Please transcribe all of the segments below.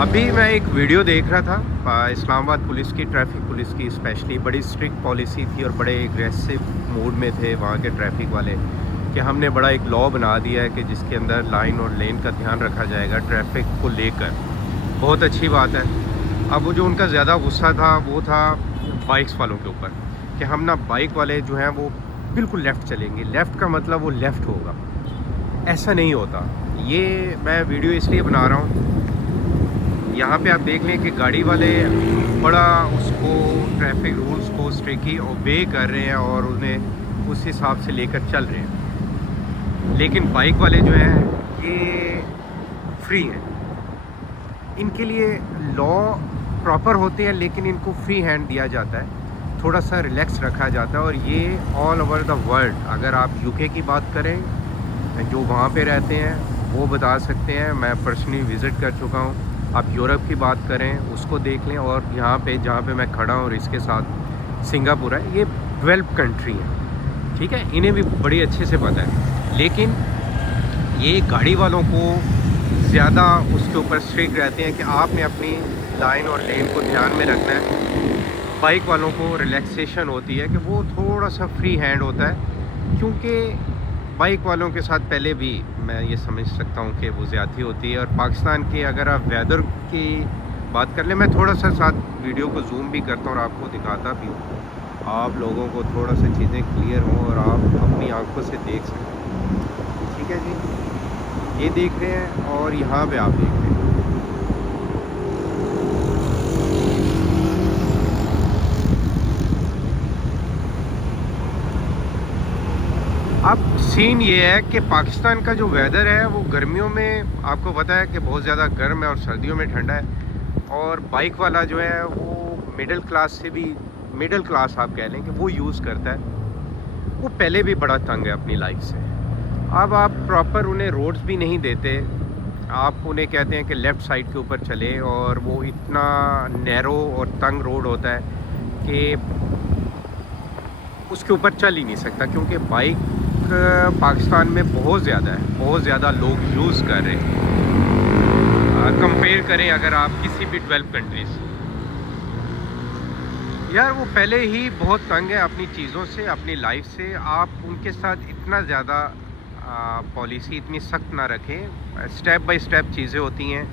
अभी मैं एक वीडियो देख रहा था इस्लामाबाद पुलिस की, ट्रैफिक पुलिस की स्पेशली बड़ी स्ट्रिक्ट पॉलिसी थी और बड़े एग्रेसिव मूड में थे वहाँ के ट्रैफिक वाले कि हमने बड़ा एक लॉ बना दिया है कि जिसके अंदर लाइन और लेन का ध्यान रखा जाएगा ट्रैफिक को लेकर। बहुत अच्छी बात है। अब वो जो उनका ज़्यादा गुस्सा था वो था बाइक्स वालों के ऊपर कि हम ना बाइक वाले जो हैं वो बिल्कुल लेफ़्ट चलेंगे। लेफ़्ट का मतलब वो लेफ़्ट होगा, ऐसा नहीं होता। ये मैं वीडियो इसलिए बना रहा हूँ, यहाँ पे आप देख लें कि गाड़ी वाले बड़ा उसको ट्रैफिक रूल्स को स्ट्रिक्टली ओबे कर रहे हैं और उन्हें उस हिसाब से लेकर चल रहे हैं। लेकिन बाइक वाले जो हैं ये फ्री हैं, इनके लिए लॉ प्रॉपर होते हैं लेकिन इनको फ्री हैंड दिया जाता है, थोड़ा सा रिलैक्स रखा जाता है। और ये ऑल ओवर द वर्ल्ड, अगर आप यूके की बात करें, जो वहाँ पे रहते हैं वो बता सकते हैं, मैं पर्सनली विज़िट कर चुका हूँ। आप यूरोप की बात करें उसको देख लें, और यहाँ पे जहाँ पे मैं खड़ा हूँ और इसके साथ सिंगापुर है, ये डेवलप्ड कंट्री है, ठीक है, इन्हें भी बड़ी अच्छे से पता है। लेकिन ये गाड़ी वालों को ज़्यादा उसके ऊपर स्ट्रिक्ट रहते हैं कि आपने अपनी लाइन और लेन को ध्यान में रखना है। बाइक वालों को रिलैक्सेशन होती है कि वो थोड़ा सा फ्री हैंड होता है, क्योंकि बाइक वालों के साथ पहले भी मैं ये समझ सकता हूँ कि वो ज़्यादती होती है। और पाकिस्तान के अगर आप वेदर की बात कर लें, मैं थोड़ा सा साथ वीडियो को जूम भी करता हूँ और आपको दिखाता भी हूँ, आप लोगों को थोड़ा सा चीज़ें क्लियर हों और आप अपनी आंखों से देख सकें। ठीक है जी, ये देख रहे हैं और यहाँ पे आप देख रहे हैं। अब सीन ये है कि पाकिस्तान का जो वेदर है वो गर्मियों में आपको पता है कि बहुत ज़्यादा गर्म है और सर्दियों में ठंडा है। और बाइक वाला जो है वो मिडिल क्लास से भी मिडिल क्लास आप कह लें कि वो यूज़ करता है। वो पहले भी बड़ा तंग है अपनी लाइफ से। अब आप प्रॉपर उन्हें रोड्स भी नहीं देते, आप उन्हें कहते हैं कि लेफ़्ट साइड के ऊपर चले, और वो इतना नैरो और तंग रोड होता है कि उसके ऊपर चल ही नहीं सकता, क्योंकि बाइक पाकिस्तान में बहुत ज़्यादा है, बहुत ज़्यादा लोग यूज़ कर रहे हैं कंपेयर करें अगर आप किसी भी 12 कंट्री से। यार वो पहले ही बहुत तंग है अपनी चीज़ों से, अपनी लाइफ से। आप उनके साथ इतना ज़्यादा पॉलिसी इतनी सख्त ना रखें। स्टेप बाय स्टेप चीज़ें होती हैं।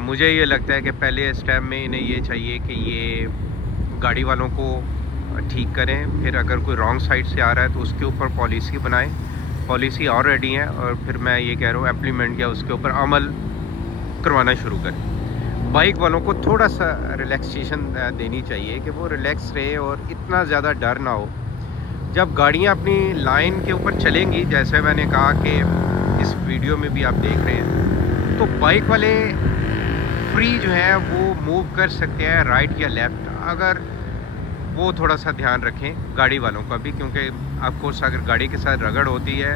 मुझे ये लगता है कि पहले स्टेप में इन्हें ये चाहिए कि ये गाड़ी वालों को ठीक करें, फिर अगर कोई रॉन्ग साइड से आ रहा है तो उसके ऊपर पॉलिसी बनाएं। पॉलिसी ऑलरेडी है और फिर मैं ये कह रहा हूँ इम्प्लीमेंट या उसके ऊपर अमल करवाना शुरू करें। बाइक वालों को थोड़ा सा रिलैक्सेशन देनी चाहिए कि वो रिलैक्स रहे और इतना ज़्यादा डर ना हो। जब गाड़ियाँ अपनी लाइन के ऊपर चलेंगी, जैसे मैंने कहा कि इस वीडियो में भी आप देख रहे हैं, तो बाइक वाले फ्री जो है वो मूव कर सकते हैं राइट या लेफ़्ट, अगर वो थोड़ा सा ध्यान रखें गाड़ी वालों का भी। क्योंकि ऑफकोर्स अगर गाड़ी के साथ रगड़ होती है,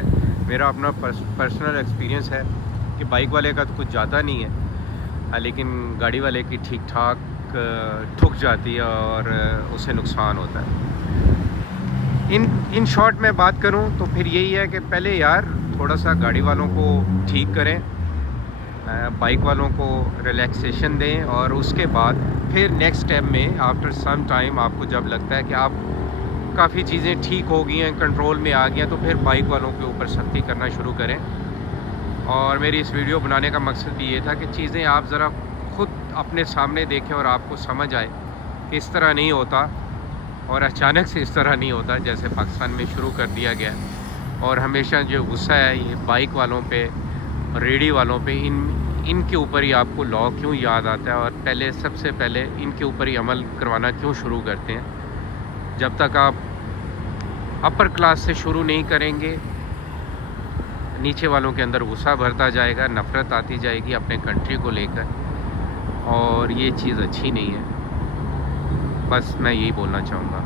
मेरा अपना पर्सनल एक्सपीरियंस है कि बाइक वाले का तो कुछ जाता नहीं है, लेकिन गाड़ी वाले की ठीक ठाक ठुक जाती है और उसे नुकसान होता है। इन शॉर्ट में बात करूं तो फिर यही है कि पहले यार थोड़ा सा गाड़ी वालों को ठीक करें, बाइक वालों को रिलैक्सेशन दें, और उसके बाद फिर नेक्स्ट स्टेप में आफ्टर सम टाइम आपको जब लगता है कि आप काफ़ी चीज़ें ठीक हो गई हैं, कंट्रोल में आ गई हैं, तो फिर बाइक वालों के ऊपर सख्ती करना शुरू करें। और मेरी इस वीडियो बनाने का मकसद भी ये था कि चीज़ें आप ज़रा खुद अपने सामने देखें और आपको समझ आए कि इस तरह नहीं होता, और अचानक से इस तरह नहीं होता जैसे पाकिस्तान में शुरू कर दिया गया। और हमेशा जो गुस्सा है ये बाइक वालों पे, रेडी वालों पे, इनके ऊपर ही आपको लॉ क्यों याद आता है, और पहले सबसे पहले इनके ऊपर ही अमल करवाना क्यों शुरू करते हैं। जब तक आप अपर क्लास से शुरू नहीं करेंगे, नीचे वालों के अंदर गुस्सा भरता जाएगा, नफ़रत आती जाएगी अपने कंट्री को लेकर, और ये चीज़ अच्छी नहीं है। बस मैं यही बोलना चाहूँगा।